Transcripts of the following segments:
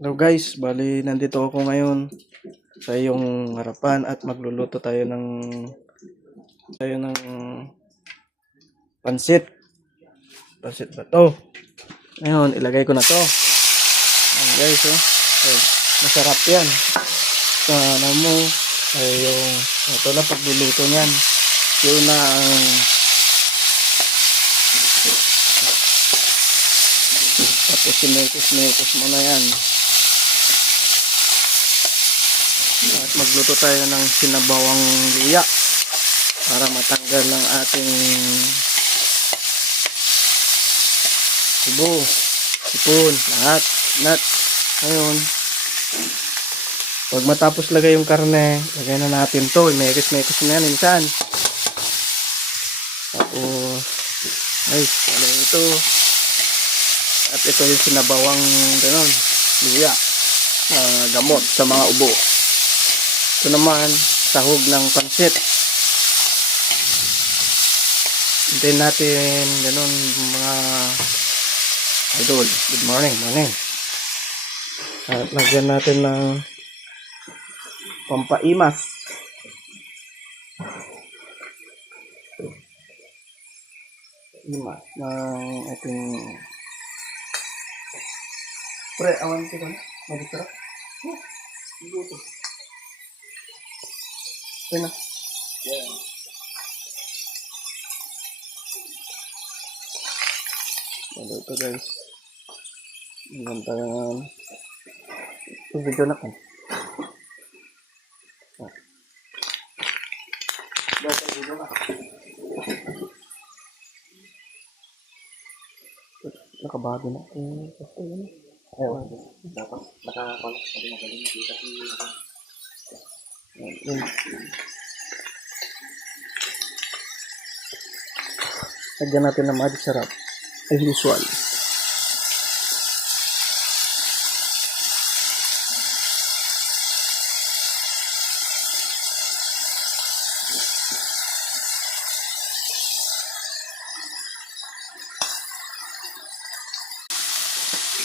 Hello guys, bali nandito ako ngayon sa iyong harapan at magluluto tayo ng pansit. Pansit ba to? Ngayon, ilagay ko na to. Ayan guys, oh. Okay. Masarap yan. Sa mo ay yung ito na pagluluto niyan. Yun na ang tapos sinekos mo na yan. At magluto tayo ng sinabawang luya para matanggal ang ating tubo, sipon, lahat. Ngayon, pag matapos lagay yung karne, lagay na natin to. Mekos na yan minsan. Tapos, guys, ano ito? At ito yung sinabawang ganon, luya, gamot sa mga ubo. Ito naman, sahog ng pansit. Hintayin natin ganon mga idol. Good morning. At lagyan natin ng pampaimas. Imas ng ating pre, awan ko na. Magkara. Luto. Yan na. Yeah. Ito guys. Gantayan. Ito video na kan. Dapat video na. Nakabago na. Ito yun. Ayaw. Dapat nakakolak pa rin magaling dito kasi lagyan natin ng magic sarap as usual.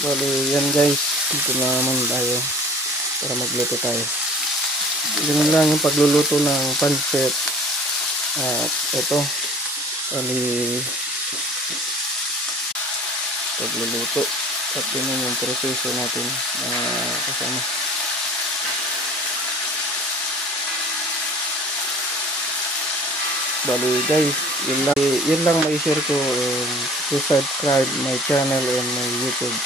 Bali yan guys, dito na naman tayo para magluto tayo. Ganun lang yung pagluluto ng pansit. At ito, bali pagluluto at yun yung proseso natin na kasama. Bali guys, yun lang mai-share ko. Subscribe my channel and my YouTube.